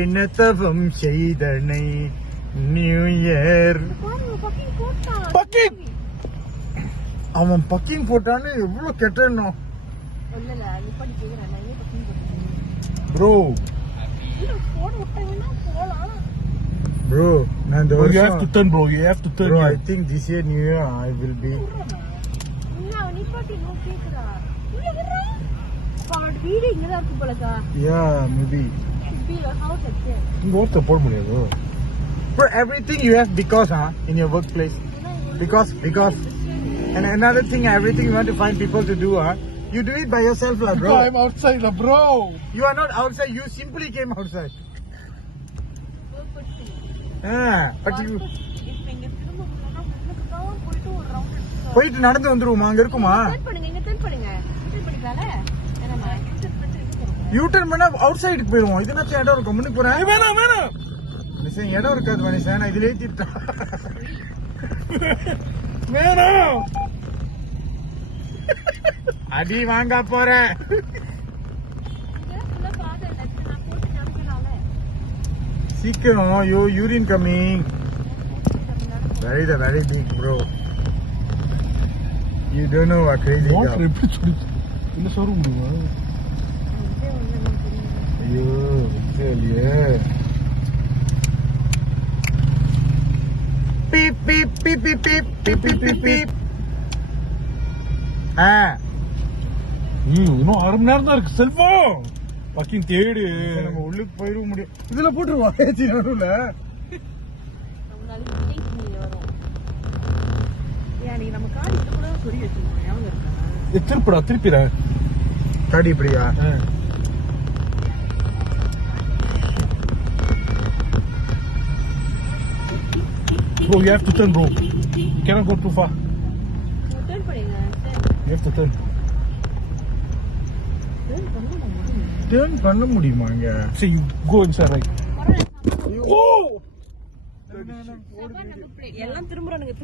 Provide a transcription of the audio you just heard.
என்ன தவம் செய்தனை new year. பக்கிங் அவன் பக்கிங் போட்டான்னு எவ்வளவு கெட்டணும் bro. Bro, you have to turn, bro. You have to turn. Bro, I think this year New Year I will be. Yeah, maybe. What's the problem, bro? Bro, everything you have because in your workplace. Because. And another thing, everything you want to find people to do you do it by yourself, bro. Because I'm outside, bro. You are not outside. You simply came outside. But you போயிட்டு நடந்து வந்துருவோமா? அங்க இருக்குமா? You turn பண்ணா out சைடுக்கு போயிடுவோம். இது என்ன இடம் இருக்கும்? முன்னுக்கு போறேன். வேணாம் மனுஷன், இடம் இருக்காது மனுஷன். நான் இதுல ஏத்திட்டேன். வேணாம், அடி வாங்க போறேன். சீக்கிரம். Urine coming. very big, bro. You don't know what crazy job. Water எப்படி சுடுது? இல்ல சோறு முடியுமா? ஐயோ இல்லையே. Beep beep beep beep beep beep beep beep. இன்னும் 1/2 மணி நேரம் தான் இருக்கு. செல்வம் பக்கிங் தேடு. நம்ம உள்ளுக்கு போயிட முடியும். இதுல போட்டுருவோம் நடுவுல. திருப்பிடா காடி இப்படியா? Bro, you have to turn, bro. You cannot go too far. You have to turn. Turn பண்ண முடியுமா இங்க? See, you go inside, right? Oh! எல்லாம் திரும்புறானுங்க.